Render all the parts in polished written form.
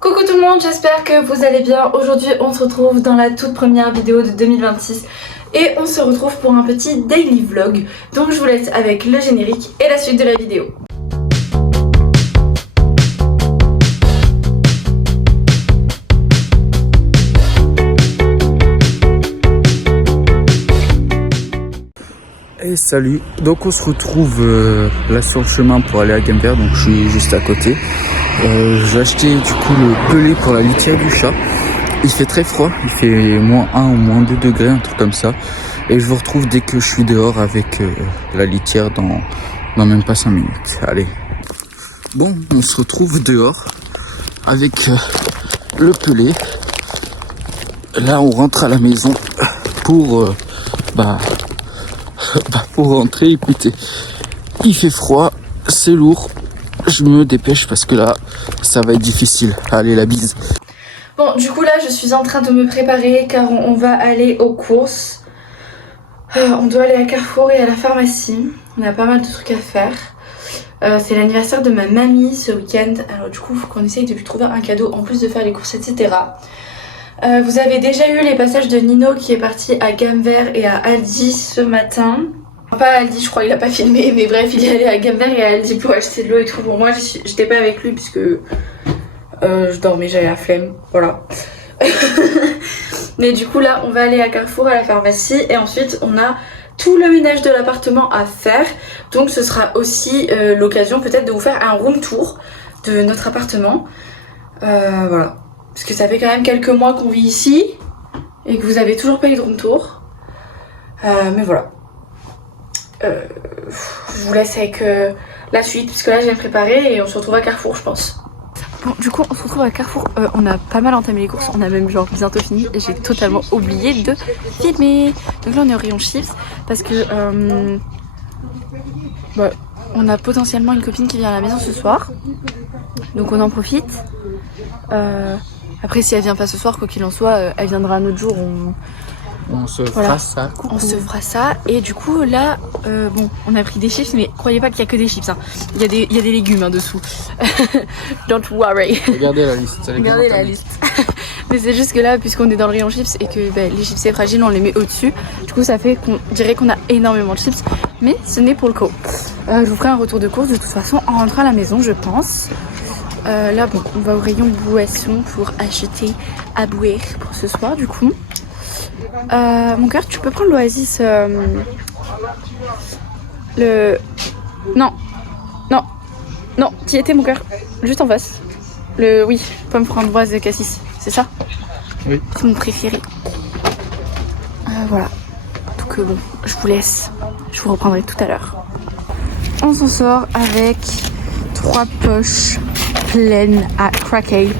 Coucou tout le monde, j'espère que vous allez bien. Aujourd'hui on se retrouve dans la toute première vidéo de 2026 et on se retrouve pour un petit daily vlog. Donc je vous laisse avec le générique et la suite de la vidéo. Et salut, donc on se retrouve là sur le chemin pour aller à Gamver, donc je suis juste à côté. J'ai acheté du coup le pelé pour la litière du chat. Il fait très froid, il fait -1 ou -2 degrés, un truc comme ça. Et je vous retrouve dès que je suis dehors avec la litière dans même pas 5 minutes. Allez. Bon, on se retrouve dehors avec le pelé. Là on rentre à la maison pour pour rentrer. Écoutez, il fait froid, c'est lourd, je me dépêche parce que là ça va être difficile. Allez, la bise. Bon, du coup là je suis en train de me préparer car on va aller aux courses. On doit aller à Carrefour et à la pharmacie, on a pas mal de trucs à faire. C'est l'anniversaire de ma mamie ce week-end, alors du coup il faut qu'on essaye de lui trouver un cadeau en plus de faire les courses, etc. Vous avez déjà eu les passages de Nino qui est parti à Gamver et à Aldi ce matin. Pas Aldi, je crois, il a pas filmé, mais bref, il est allé à Gamver et à Aldi pour acheter de l'eau et tout. Bon, moi j'étais pas avec lui puisque je dormais, j'avais la flemme, voilà. Mais du coup là on va aller à Carrefour, à la pharmacie, et ensuite on a tout le ménage de l'appartement à faire. Donc ce sera aussi l'occasion peut-être de vous faire un room tour de notre appartement. Voilà. Parce que ça fait quand même quelques mois qu'on vit ici et que vous avez toujours pas eu de room tour. Mais voilà. Je vous laisse avec la suite parce que là je vais me préparer et on se retrouve à Carrefour, je pense. Bon, du coup on se retrouve à Carrefour, on a pas mal entamé les courses, on a même genre bientôt fini et j'ai totalement oublié de filmer. Donc là on est au rayon chips parce que on a potentiellement une copine qui vient à la maison ce soir, donc on en profite. Après si elle vient pas ce soir, quoi qu'il en soit, elle viendra un autre jour. On se fera ça. Coucou. On se fera ça. Et du coup là, bon, on a pris des chips, mais croyez pas qu'il y a que des chips, hein. Il y a des légumes dessous. Don't worry. Regardez la liste. Regardez la liste. Mais c'est juste que là, puisqu'on est dans le rayon chips et que les chips c'est fragile, on les met au-dessus. Du coup ça fait qu'on dirait qu'on a énormément de chips, mais ce n'est pour le coup. Je vous ferai un retour de course de toute façon en rentrant à la maison, je pense. Là bon, on va au rayon boisson pour acheter à boire pour ce soir du coup. Mon cœur, tu peux prendre l'Oasis Non, t'y étais mon cœur, juste en face. Oui, pomme framboise cassis, c'est ça? Oui. C'est mon préféré. Voilà. Donc bon, je vous laisse. Je vous reprendrai tout à l'heure. On s'en sort avec 3 poches pleines à craquer.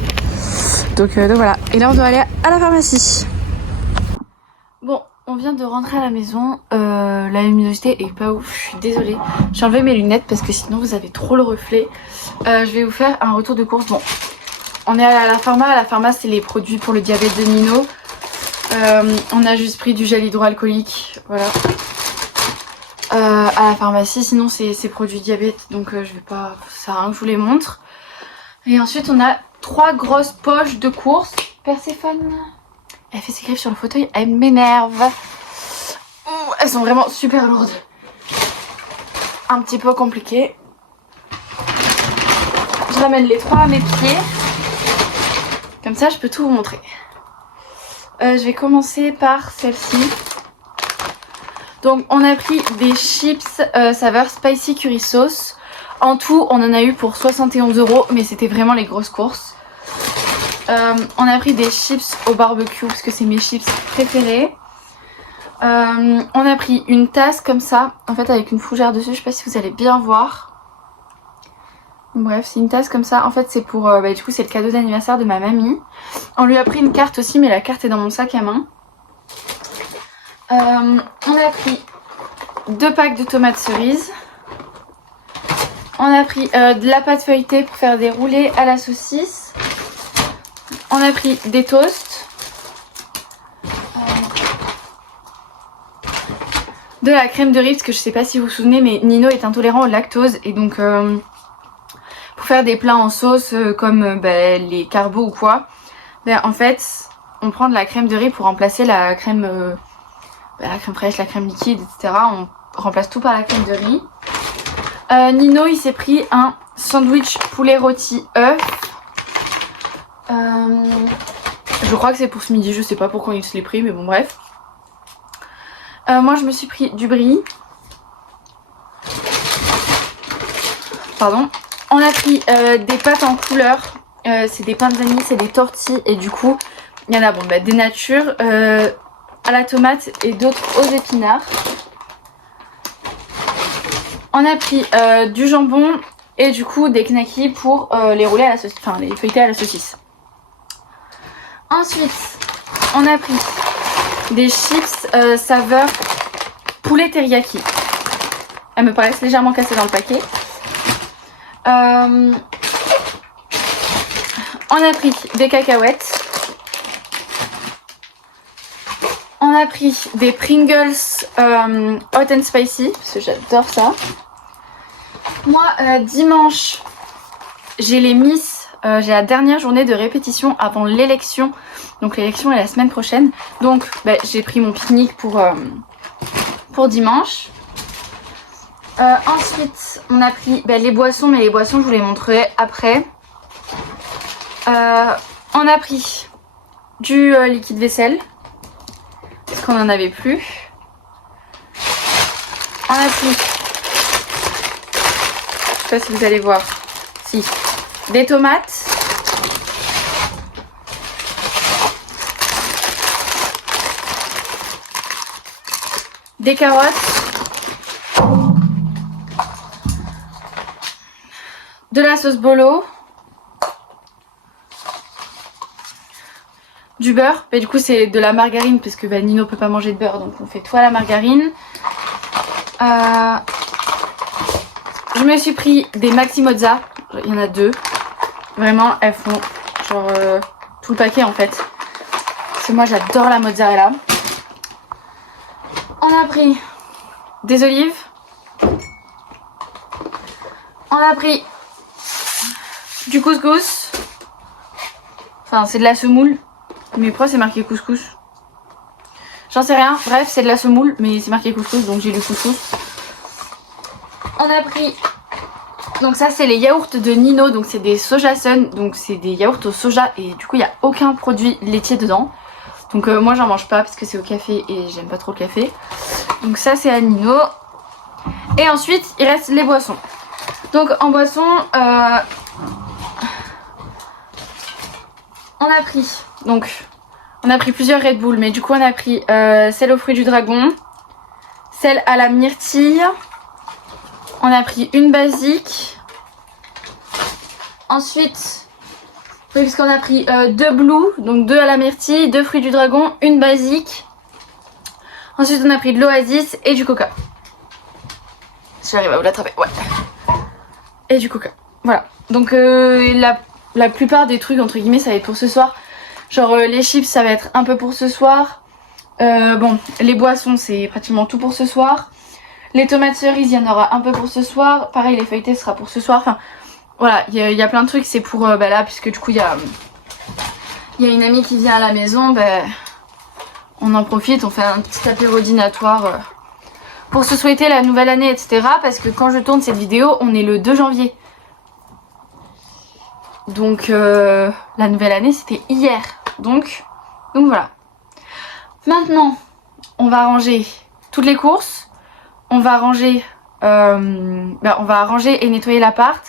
Donc voilà. Et là on doit aller à la pharmacie. Bon, on vient de rentrer à la maison, la luminosité est pas ouf, je suis désolée. J'ai enlevé mes lunettes parce que sinon vous avez trop le reflet. Je vais vous faire un retour de course. Bon, on est à la pharma c'est les produits pour le diabète de Nino. On a juste pris du gel hydroalcoolique, voilà. À la pharmacie, sinon c'est produits diabète, donc je vais pas, ça sert à rien que je vous les montre. Et ensuite on a 3 grosses poches de courses. Perséphone, elle fait ses griffes sur le fauteuil, elle m'énerve. Elles sont vraiment super lourdes. Un petit peu compliqué. Je ramène les 3 à mes pieds. Comme ça je peux tout vous montrer. Je vais commencer par celle-ci. Donc on a pris des chips saveur spicy curry sauce. En tout on en a eu pour 71 €, mais c'était vraiment les grosses courses. On a pris des chips au barbecue parce que c'est mes chips préférés. On a pris une tasse comme ça, en fait avec une fougère dessus, je sais pas si vous allez bien voir. Bref, c'est une tasse comme ça, en fait c'est pour, du coup c'est le cadeau d'anniversaire de ma mamie. On lui a pris une carte aussi, mais la carte est dans mon sac à main. On a pris 2 packs de tomates cerises. On a pris de la pâte feuilletée pour faire des roulés à la saucisse. On a pris des toasts. De la crème de riz, parce que je sais pas si vous vous souvenez, mais Nino est intolérant au lactose. Et donc, pour faire des plats en sauce comme les carbos ou quoi, en fait on prend de la crème de riz pour remplacer la crème fraîche, la crème liquide, etc. On remplace tout par la crème de riz. Nino il s'est pris un sandwich poulet rôti œuf. Je crois que c'est pour ce midi, je sais pas pourquoi il se l'est pris mais bon bref. Moi je me suis pris du brie. Pardon. On a pris des pâtes en couleur. C'est des panzani, c'est des tortilles et du coup il y en a des natures à la tomate et d'autres aux épinards. On a pris du jambon et du coup des knackis pour les rouler à la saucisse, enfin les feuilleter à la saucisse. Ensuite on a pris des chips saveur poulet teriyaki. Elles me paraissent légèrement cassées dans le paquet. On a pris des cacahuètes. On a pris des Pringles hot and spicy parce que j'adore ça. Moi dimanche j'ai les Miss, j'ai la dernière journée de répétition avant l'élection. Donc l'élection est la semaine prochaine. Donc j'ai pris mon pique-nique pour dimanche. Ensuite on a pris les boissons, mais les boissons je vous les montrerai après. On a pris du liquide vaisselle parce qu'on n'en avait plus. On a pris, je sais pas si vous allez voir, si, des tomates. Des carottes. De la sauce bolo. Du beurre, du coup c'est de la margarine parce que Nino peut pas manger de beurre donc on fait tout à la margarine. Je me suis pris des maxi mozza, il y en a 2. Vraiment elles font genre tout le paquet en fait. Parce que moi j'adore la mozzarella. On a pris des olives. On a pris du couscous. Enfin c'est de la semoule. Mais pourquoi c'est marqué couscous? J'en sais rien. Bref, c'est de la semoule, mais c'est marqué couscous, donc j'ai le couscous. On a pris... Donc ça, c'est les yaourts de Nino, donc c'est des Soja Sun. Donc c'est des yaourts au soja et du coup, il n'y a aucun produit laitier dedans. Donc moi, j'en mange pas parce que c'est au café et j'aime pas trop le café. Donc ça, c'est à Nino. Et ensuite, il reste les boissons. Donc en boisson, on a pris... Donc, on a pris plusieurs Red Bull, mais du coup on a pris celle aux fruits du dragon, celle à la myrtille, on a pris une basique, ensuite, parce qu'on a pris 2 Blue, donc 2 à la myrtille, 2 fruits du dragon, une basique, ensuite on a pris de l'Oasis et du Coca. Si j'arrive à vous l'attraper, ouais. Et du Coca, voilà. Donc la plupart des trucs entre guillemets ça va être pour ce soir. Genre les chips ça va être un peu pour ce soir. Bon les boissons c'est pratiquement tout pour ce soir. Les tomates cerises il y en aura un peu pour ce soir. Pareil les feuilletés ce sera pour ce soir. Enfin voilà il y a plein de trucs c'est pour là puisque du coup il y a une amie qui vient à la maison. On en profite, on fait un petit apéro dînatoire pour se souhaiter la nouvelle année etc. Parce que quand je tourne cette vidéo on est le 2 janvier. Donc la nouvelle année c'était hier. Donc voilà. Maintenant on va ranger toutes les courses. On va ranger et nettoyer l'appart.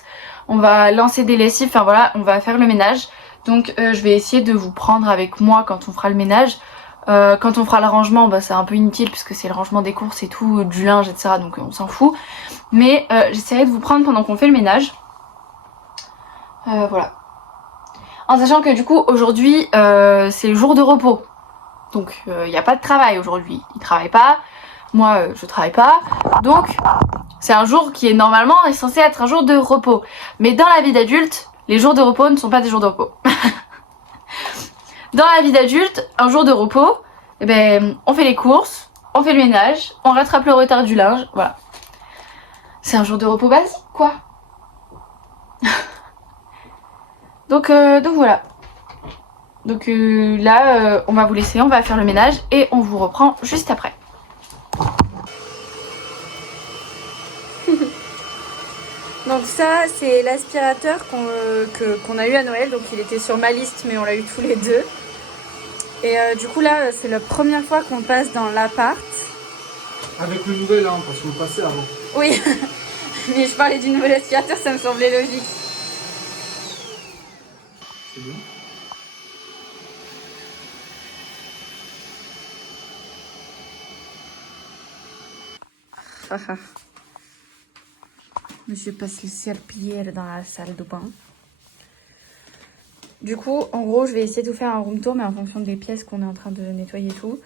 On va lancer des lessives. Enfin voilà, on va faire le ménage. Donc je vais essayer de vous prendre avec moi quand on fera le ménage. Quand on fera le rangement c'est un peu inutile puisque c'est le rangement des courses et tout, du linge etc. Donc on s'en fout. Mais j'essaierai de vous prendre pendant qu'on fait le ménage. Voilà. En sachant que du coup aujourd'hui c'est le jour de repos. Donc il n'y a pas de travail aujourd'hui. Ils travaillent pas. Moi je travaille pas. Donc c'est un jour qui est normalement censé être un jour de repos. Mais dans la vie d'adulte, les jours de repos ne sont pas des jours de repos. Dans la vie d'adulte, un jour de repos, on fait les courses, on fait le ménage, on rattrape le retard du linge, voilà. C'est un jour de repos basique quoi. Donc voilà. Donc là, on va vous laisser, on va faire le ménage et on vous reprend juste après. Donc ça, c'est l'aspirateur qu'on a eu à Noël. Donc il était sur ma liste, mais on l'a eu tous les deux. Et du coup là, c'est la première fois qu'on passe dans l'appart. Avec le nouvel, hein, parce qu'on passait avant. Oui, mais je parlais du nouvel aspirateur, ça me semblait logique. C'est bien. Monsieur passe les serpillères dans la salle de bain. Du coup, en gros, je vais essayer de vous faire un room tour, mais en fonction des pièces qu'on est en train de nettoyer et tout.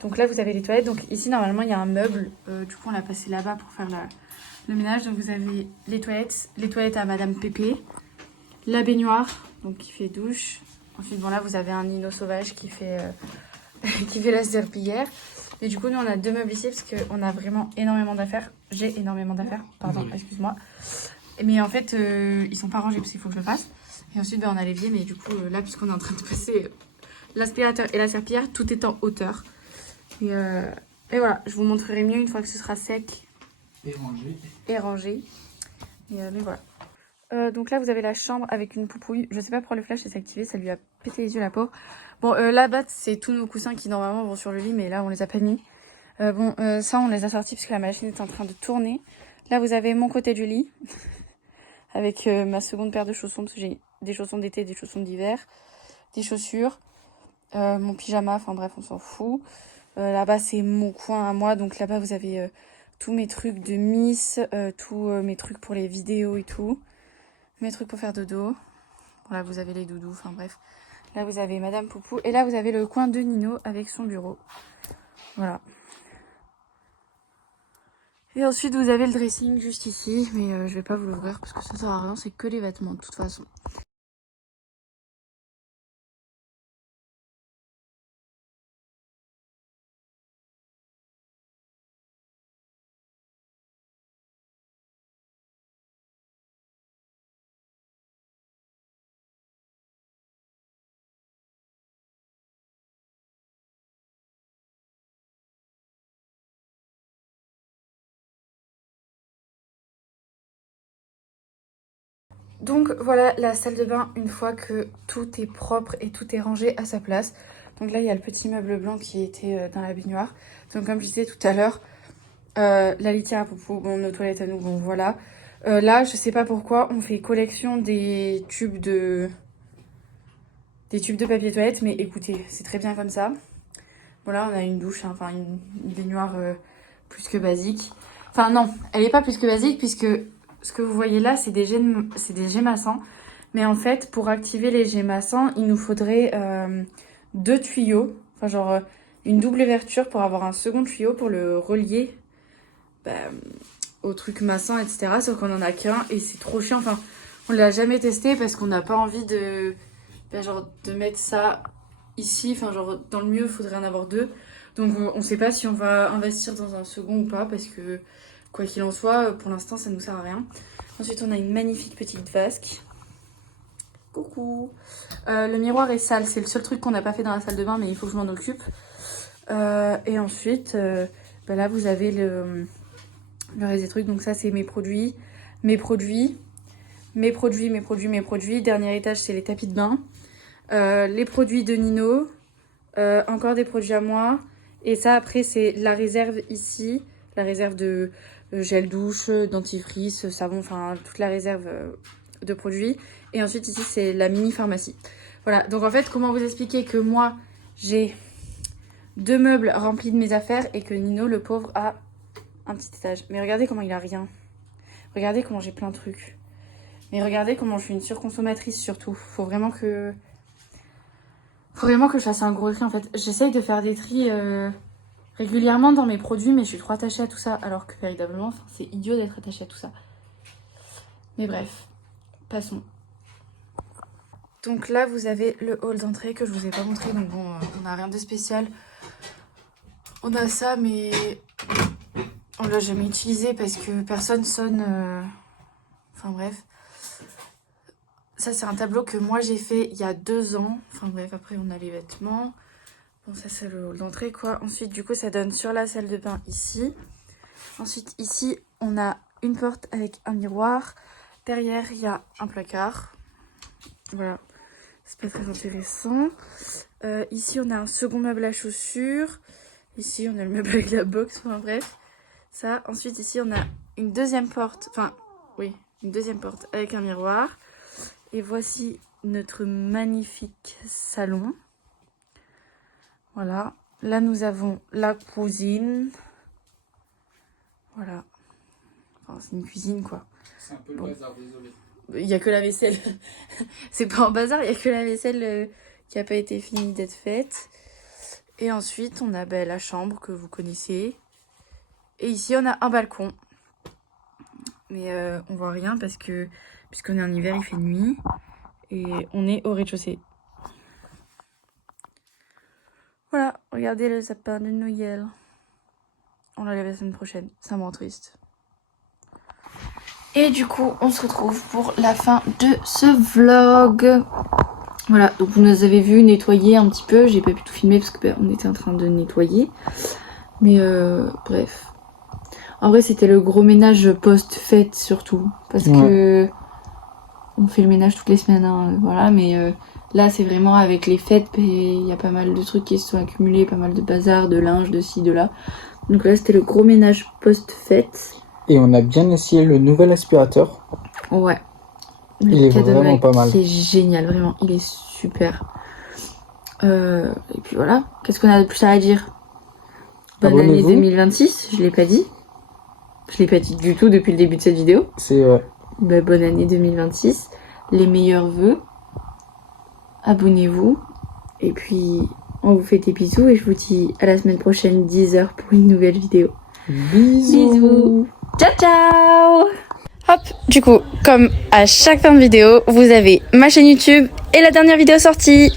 Donc là, vous avez les toilettes. Donc ici, normalement, il y a un meuble. Du coup, on l'a passé là-bas pour faire le ménage. Donc vous avez les toilettes à Madame Pépé, la baignoire, donc qui fait douche. Ensuite, bon là, vous avez un Nino sauvage qui fait, qui fait la serpillière. Et du coup, nous, on a deux meubles ici parce qu'on a vraiment énormément d'affaires. J'ai énormément d'affaires, pardon, excuse-moi. Mais en fait, ils sont pas rangés parce qu'il faut que je le fasse. Et ensuite, on a l'évier, mais du coup, là, puisqu'on est en train de passer l'aspirateur et la serpillière, tout est en hauteur. Et voilà, je vous montrerai mieux une fois que ce sera sec et rangé. Mais voilà. Donc là, vous avez la chambre avec une poupouille. Je sais pas pourquoi le flash s'est activé, ça lui a pété les yeux, la pauvre. Bon, là-bas, c'est tous nos coussins qui, normalement, vont sur le lit, mais là, on les a pas mis. Ça, on les a sortis parce que la machine est en train de tourner. Là, vous avez mon côté du lit. Avec ma seconde paire de chaussons, parce que j'ai des chaussons d'été, des chaussons d'hiver, des chaussures, mon pyjama, enfin bref, on s'en fout. Là-bas, c'est mon coin à moi, donc là-bas, vous avez tous mes trucs de Miss, tous mes trucs pour les vidéos et tout, mes trucs pour faire dodo. Voilà, vous avez les doudous, enfin bref. Là, vous avez Madame Poupou, et là, vous avez le coin de Nino avec son bureau. Voilà. Et ensuite, vous avez le dressing juste ici, mais je vais pas vous l'ouvrir parce que ça sert à rien, c'est que les vêtements de toute façon. Donc voilà la salle de bain une fois que tout est propre et tout est rangé à sa place. Donc là il y a le petit meuble blanc qui était dans la baignoire. Donc comme je disais tout à l'heure, la litière à poupou, bon nos toilettes à nous, bon voilà. Là je sais pas pourquoi on fait collection des tubes de papier toilette, mais écoutez c'est très bien comme ça. Bon là on a une douche, hein, enfin une baignoire plus que basique. Enfin non, elle est pas plus que basique puisque ce que vous voyez là, c'est des jets massants. Mais en fait, pour activer les jets massants, il nous faudrait deux tuyaux. Enfin, genre une double ouverture pour avoir un second tuyau pour le relier au truc massant, etc. Sauf qu'on en a qu'un et c'est trop chiant. Enfin, on l'a jamais testé parce qu'on n'a pas envie de mettre ça ici. Enfin, genre, dans le mieux, il faudrait en avoir deux. Donc, on sait pas si on va investir dans un second ou pas parce que... Quoi qu'il en soit, pour l'instant, ça nous sert à rien. Ensuite, on a une magnifique petite vasque. Coucou. Le miroir est sale. C'est le seul truc qu'on n'a pas fait dans la salle de bain, mais il faut que je m'en occupe. Et ensuite, là, vous avez le reste des trucs. Donc ça, c'est mes produits. Dernier étage, c'est les tapis de bain. Les produits de Nino. Encore des produits à moi. Et ça, après, c'est la réserve ici. La réserve de gel douche, dentifrice, savon, enfin toute la réserve de produits. Et ensuite ici c'est la mini pharmacie. Voilà, donc en fait comment vous expliquer que moi j'ai deux meubles remplis de mes affaires et que Nino le pauvre a un petit étage. Mais regardez comment il a rien. Regardez comment j'ai plein de trucs. Mais regardez comment je suis une surconsommatrice surtout. Faut vraiment que je fasse un gros tri en fait. J'essaye de faire des tris... régulièrement dans mes produits, mais je suis trop attachée à tout ça, alors que véritablement, c'est idiot d'être attachée à tout ça. Mais bref, passons. Donc là, vous avez le hall d'entrée que je vous ai pas montré, donc bon, on n'a rien de spécial. On a ça, mais on l'a jamais utilisé parce que personne sonne... Enfin bref. Ça, c'est un tableau que moi j'ai fait il y a 2 ans. Enfin bref, après on a les vêtements. Bon, ça c'est le hall d'entrée quoi. Ensuite, du coup, ça donne sur la salle de bain ici. Ensuite, ici, on a une porte avec un miroir. Derrière, il y a un placard. Voilà, c'est pas très intéressant. Ici, on a un second meuble à chaussures. Ici, on a le meuble avec la box. Enfin bref, ça. Ensuite, ici, on a une deuxième porte. Enfin, oui, une deuxième porte avec un miroir. Et voici notre magnifique salon. Voilà. Là, nous avons la cuisine. Voilà. Enfin, c'est une cuisine, quoi. C'est un peu le bazar, désolé. Il n'y a que la vaisselle. C'est pas un bazar, il n'y a que la vaisselle qui n'a pas été finie d'être faite. Et ensuite, on a la chambre que vous connaissez. Et ici, on a un balcon. Mais on voit rien parce que, puisqu'on est en hiver, il fait nuit. Et on est au rez-de-chaussée. Voilà, regardez le sapin de Noël. On l'enlève la semaine prochaine, ça me rend triste. Et du coup, on se retrouve pour la fin de ce vlog. Voilà, donc vous nous avez vu nettoyer un petit peu. J'ai pas pu tout filmer parce que on était en train de nettoyer. Mais bref. En vrai, c'était le gros ménage post-fête surtout. Parce que on fait le ménage toutes les semaines, hein, voilà. Mais là, c'est vraiment avec les fêtes. Il y a pas mal de trucs qui se sont accumulés, pas mal de bazar, de linge, de ci, de là. Donc là, c'était le gros ménage post-fête. Et on a bien essayé le nouvel aspirateur. Ouais. Il est vraiment pas mal. C'est génial, vraiment. Il est super. Et puis voilà. Qu'est-ce qu'on a de plus à dire? Bonne année 2026, je l'ai pas dit. Je l'ai pas dit du tout depuis le début de cette vidéo. C'est bonne année 2026. Les meilleurs vœux. Abonnez-vous. Et puis, on vous fait des bisous. Et je vous dis à la semaine prochaine, 10h pour une nouvelle vidéo. Bisous. Ciao, ciao. Hop, du coup, comme à chaque fin de vidéo, vous avez ma chaîne YouTube et la dernière vidéo sortie.